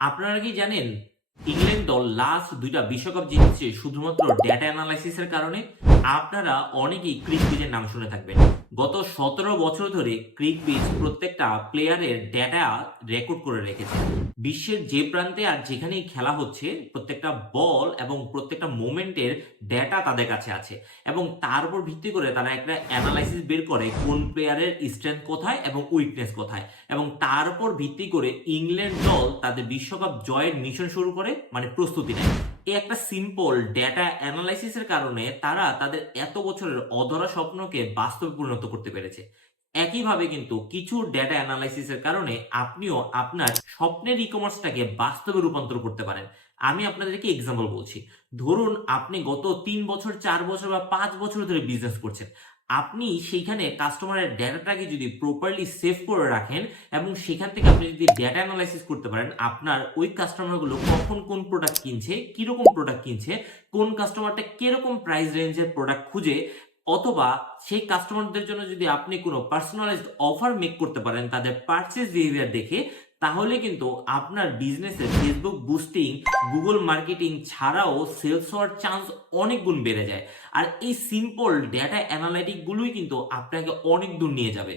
আপনারা কি জানেন ইংল্যান্ড দল লাস্ট ২টা বিশ্বকাপ জিতেছে শুধুমাত্র ডেটা অ্যানালাইসিসের কারণে? আপনারা অনেকেই ক্রিকবিজের নাম শুনে থাকবেন। গত ১৭ বছর ধরে ক্রিকবিজ প্রত্যেকটা প্লেয়ারের ডেটা রেকর্ড করে রেখেছে। বিশ্বের যে প্রান্তে আর যেখানেই খেলা হচ্ছে প্রত্যেকটা বল এবং প্রত্যেকটা মোমেন্টের ডেটা তাদের কাছে আছে এবং তার উপর ভিত্তি করে তারা একটা অ্যানালাইসিস বের করে কোন প্লেয়ারের স্ট্রেংথ কোথায় এবং উইকনেস কোথায়, এবং তার উপর ভিত্তি করে ইংল্যান্ড দল তাদের বিশ্বকাপ জয়ের মিশন শুরু করে, মানে প্রস্তুতি নেয়। এই একটা সিম্পল ডেটা অ্যানালাইসিসের কারণে তারা তাদের এত বছরের অধরা স্বপ্নকে বাস্তবে পরিণত করতে পেরেছে। একইভাবে কিন্তু কিছু ডেটা অ্যানালাইসিসের কারণে আপনিও আপনার স্বপ্নের ই কমার্সটাকে বাস্তবে রূপান্তর করতে পারেন। আমি আপনাদেরকে এক্সাম্পল বলছি। ধরুন আপনি গত ৩ বছর, ৪ বছর বা ৫ বছর ধরে বিজনেস করছেন। আপনি সেইখানে কাস্টমারের ডেটাটাকে যদি প্রপারলি সেভ করে রাখেন এবং সেখান থেকে আপনি যদি ডেটা অ্যানালাইসিস করতে পারেন আপনার ওই কাস্টমারগুলো কখন কোন প্রোডাক্ট কিনছে, কিরকম প্রোডাক্ট কিনছে, কোন কাস্টমারটা কিরকম প্রাইস রেঞ্জের প্রোডাক্ট খুঁজে, অথবা সেই কাস্টমারদের জন্য যদি আপনি কোনো পার্সোনালাইজড অফার মেক করতে পারেন তাদের পারচেজ বিহেভিয়ার দেখে, তাহলে কিন্তু আপনার বিজনেসে ফেসবুক বুস্টিং, গুগল মার্কেটিং ছাড়াও সেলস হওয়ার চান্স অনেক গুণ বেড়ে যায়। আর এই সিম্পল ডেটা অ্যানালাইটিক গুলোই কিন্তু আপনাকে অনেক দূর নিয়ে যাবে।